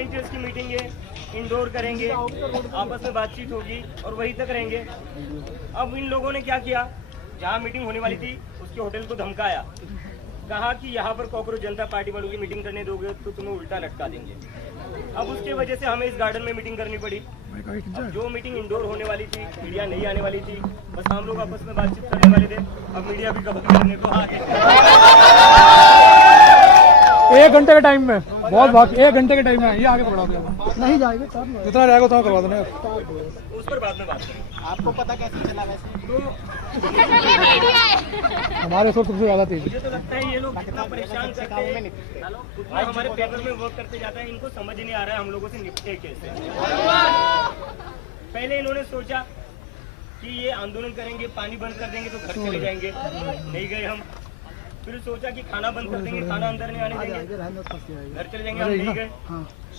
Volunteers की meeting है, indoor करेंगे, आपस में बातचीत होगी और वहीं तक रहेंगे। अब इन लोगों ने क्या किया, जहाँ मीटिंग होने वाली थी उसके होटल को धमकाया, कहा कि यहाँ पर कॉकरोच जनता पार्टी वालों की मीटिंग करने दोगे तो तुम्हें उल्टा लटका देंगे। अब उसके वजह से हमें इस गार्डन में मीटिंग करनी पड़ी। जो मीटिंग इंडोर होने वाली थी, मीडिया नहीं आने वाली थी, बस हम लोग आपस में बातचीत करने वाले थे। अब मीडिया भी कवर करने को आ गया। 1 घंटे के टाइम में बहुत बात, 1 घंटे के टाइम में ये आगे बढ़ा दो, नहीं जाएगा जितना रहेगा उतना करवा देना। उस पर बाद में बात करें। आपको पता कैसे चला वैसे? तो हमारे शोर सबसे ज्यादा तेज। मुझे तो लगता है ये लोग कितना परेशान करते हैं, उतना हमारे पेपर में वर्क करते जाता है, इनको समझ नहीं आ रहा है हम लोगों से निपटे कैसे। पहले इन्होंने सोचा कि ये आंदोलन करेंगे, पानी बंद कर देंगे तो घर चले जाएंगे, नहीं गए हम। फिर सोचा कि खाना बंद कर देंगे, खाना अंदर नहीं आने देंगे, घर चले जाएंगे, हम नहीं गए।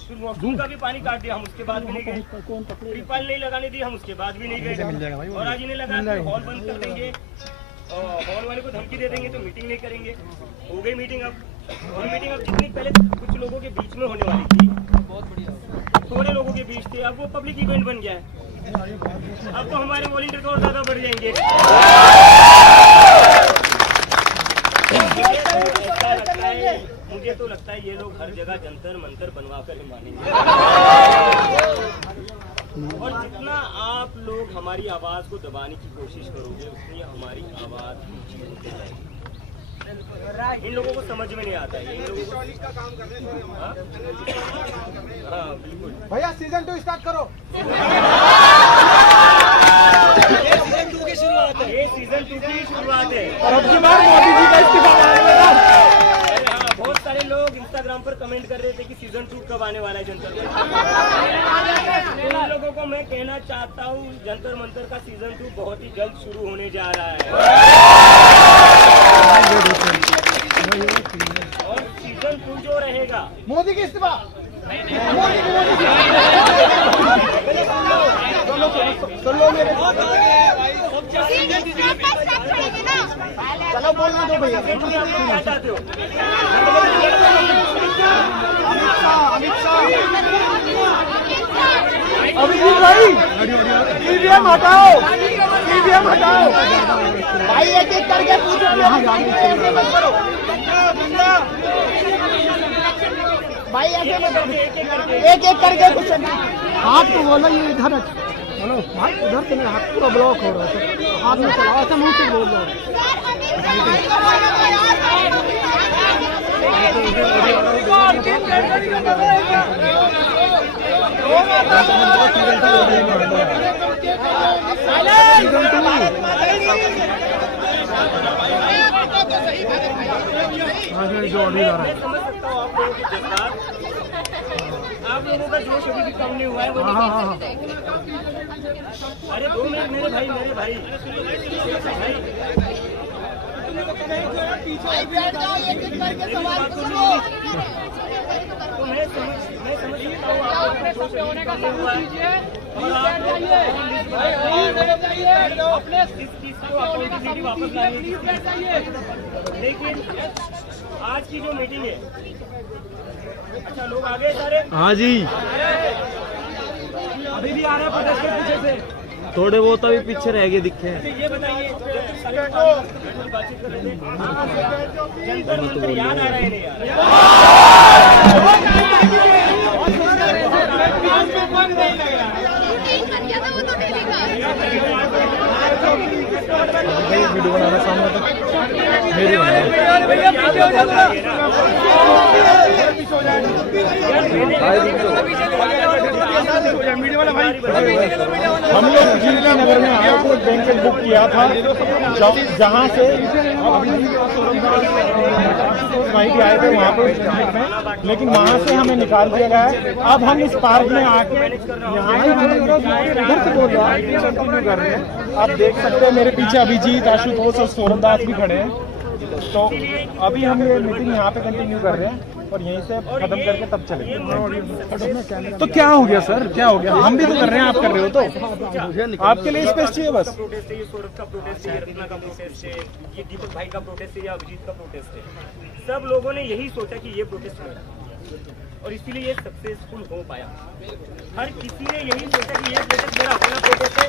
फिर वॉशरूम का भी पानी काट दिया, हम उसके बाद भी नहीं गए। ट्रिपल नहीं लगाने दी, हम उसके बाद भी नहीं गए। और आज इन्हें लगा कि हॉल बंद कर देंगे, हॉल वाले को धमकी दे देंगे तो मीटिंग नहीं करेंगे। हो गई मीटिंग अब, और मीटिंग अब जितनी पहले कुछ लोगों के बीच में होने वाली थी, थोड़े लोगों के बीच थे, अब वो पब्लिक इवेंट बन गया है। अब तो हमारे वॉलंटियर और ज्यादा बढ़ जाएंगे। मुझे तो लगता है ये लोग हर जगह जंतर मंतर बनवा कर ही मानेंगे। और जितना आप लोग हमारी आवाज को दबाने की कोशिश करोगे, उतनी हमारी आवाज ऊंची होती जाएगी। इन लोगों को समझ में नहीं आता है, इन लोगों को हाँ बिल्कुल। भैया सीजन 2 स्टार्ट करो। ये सीजन 2 की शुरुआत है, ये सीजन 2 की शुरुआत है। और अब की बार मोदी जी का इस्तीफा मांगेगा। हाँ, बहुत सारे लोग इंस्टाग्राम पर कमेंट कर रहे थे कि सीजन 2 कब आने वाला है जंतर मंतर। इन लोगों को मैं कहना चाहता हूँ, जंतर मंतर का सीजन 2 बहुत ही जल्द शुरू होने जा रहा है। और सीजन 2 जो रहेगा, मोदी की इस्तीफा, चलो बोलना दो भैया। क्या चाहते हो? अभिजीत भाई ईवीएम हटाओ, ईवीएम हटाओ भाई, एक एक करके पूछो, ऐसे मत करो भाई, ऐसे मत करो, एक एक करके कुछ हाथ को बोलो, ये इधर बोलो भाई, उधर से हाथ पूरा ब्लॉक हो रहा है, हाथ में चलाओ, ऐसा मुंह से बोल लो। आप लोगों का जोश अभी भी कम नहीं हुआ है। अरे 2 मिनट मेरे भाई, मेरे भाई तो मैं समझ सकता हूँ होने का वापस लाने। लेकिन आज की जो मीटिंग है, अच्छा लोग आ गए सारे? हाँ जी, अभी भी आ रहे हैं प्रदेश के पीछे से, थोड़े बहुत अभी पीछे रह गए दिखे। ये बताइए, बातचीत कर रहे थे, जंतर मंतर याद आ रहा है नहीं यार? वीडियो बनाना सामने तक मेरी हम लोग जीवनी नगर में आए थे, बैंकेट बुक किया था, जहाँ से वहीं आए थे वहाँ पे, लेकिन वहाँ से हमें निकाल दिया गया है। अब हम इस पार्क में आके यहाँ इधर से बोल रहे हैं, कंटिन्यू कर रहे हैं। आप देख सकते हैं मेरे पीछे अभिजीत, आशुतोष और सोरनदास भी खड़े हैं। तो अभी हम ये मीटिंग यहाँ पे कंटिन्यू कर रहे हैं और यहीं से खत्म करके तब चलेंगे। तो क्या हो गया सर, क्या हो गया? हम भी तो कर रहे हैं, आप कर रहे हो तो आपके लिए स्पेस चाहिए बस। प्रोटेस्ट है, ये सौरभ का प्रोटेस्ट है, रत्ना का प्रोटेस्ट है, ये दीपक भाई का प्रोटेस्ट है, या अभिजीत का प्रोटेस्ट है। सब लोगों ने यही सोचा कि ये प्रोटेस्ट है। और इसीलिए ये सक्सेसफुल हो पाया। हर किसी ने यही सोचा कि ये प्रोजेक्ट मेरा अपना प्रोजेक्ट है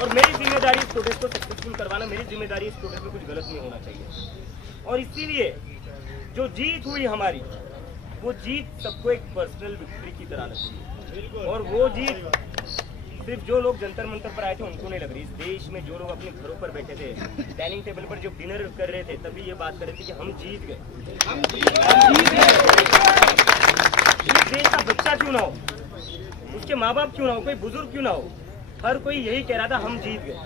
और मेरी जिम्मेदारी इस प्रोजेक्ट को सक्सेसफुल करवाना, मेरी जिम्मेदारी इस प्रोजेक्ट में कुछ गलत नहीं होना चाहिए। और इसीलिए जो जीत हुई हमारी, वो जीत सबको एक पर्सनल विक्ट्री की तरह लगी और वो जीत सिर्फ जो लोग जंतर मंतर पर आए थे उनको नहीं लग रही। इस देश में जो लोग अपने घरों पर बैठे थे, डाइनिंग टेबल पर जो डिनर कर रहे थे, तभी ये बात कर रहे थे कि हम जीत गए। इस देश का बच्चा क्यों ना हो, उसके माँ बाप क्यों ना हो, कोई बुजुर्ग क्यों ना हो, हर कोई यही कह रहा था हम जीत गए।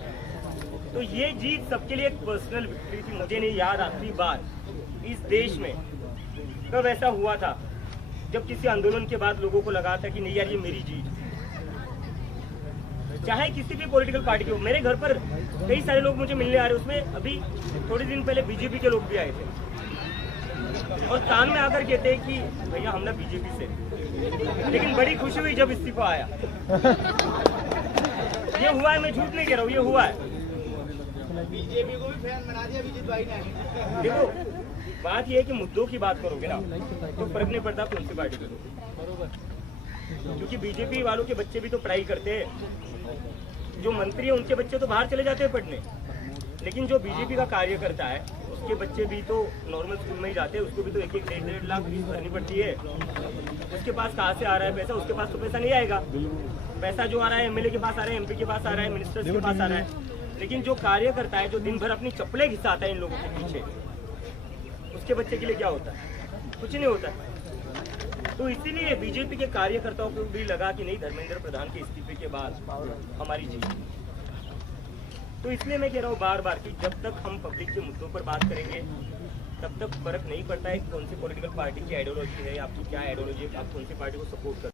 तो ये जीत सबके लिए एक पर्सनल विक्ट्री थी। मुझे नहीं याद आखिरी बार इस देश में कब ऐसा हुआ था जब किसी आंदोलन के बाद लोगों को लगा था कि नहीं यार ये मेरी जीत। चाहे किसी भी पॉलिटिकल पार्टी के हो, मेरे घर पर कई सारे लोग मुझे मिलने आ रहे, उसमें अभी थोड़े दिन पहले बीजेपी के लोग भी आए थे और कान में आकर कहते हैं कि भैया हम ना बीजेपी से, लेकिन बड़ी खुशी हुई जब इस्तीफा आया। ये हुआ है, मैं झूठ नहीं कह रहा हूँ, ये हुआ है। बीजेपी को भी फैन बना दिया विजित भाई ने। देखो बात ये है कि मुद्दों की बात करोगे ना तो फर्क नहीं पड़ता कौन सी पार्टी करो, क्योंकि बीजेपी वालों के बच्चे भी तो पढ़ाई करते हैं। जो मंत्री है उनके बच्चे तो बाहर चले जाते हैं पढ़ने, लेकिन जो बीजेपी का कार्यकर्ता है उसके बच्चे भी तो नॉर्मल स्कूल में ही जाते हैं। उसको भी तो 1-1, 1.5 लाख फीस भरनी पड़ती है। उसके पास कहाँ से आ रहा है पैसा? उसके पास तो पैसा नहीं आएगा। पैसा जो आ रहा है एमएलए के पास आ रहा है, एमपी के पास आ रहा है, मिनिस्टर्स के पास आ रहा है। लेकिन जो कार्यकर्ता है, जो दिन भर अपनी चप्पलें घिसाता है इन लोगों के पीछे, उसके बच्चे के लिए क्या होता है? कुछ नहीं होता। तो इसीलिए बीजेपी के कार्यकर्ताओं को भी लगा कि नहीं, धर्मेंद्र प्रधान के इस्तीफे के बाद हमारी जीत। तो इसलिए मैं कह रहा हूँ बार बार कि जब तक हम पब्लिक के मुद्दों पर बात करेंगे तब तक फर्क नहीं पड़ता है कौन सी पॉलिटिकल पार्टी की आइडियोलॉजी है, आपकी क्या आइडियोलॉजी है, आप कौन सी पार्टी को सपोर्ट करते हैं।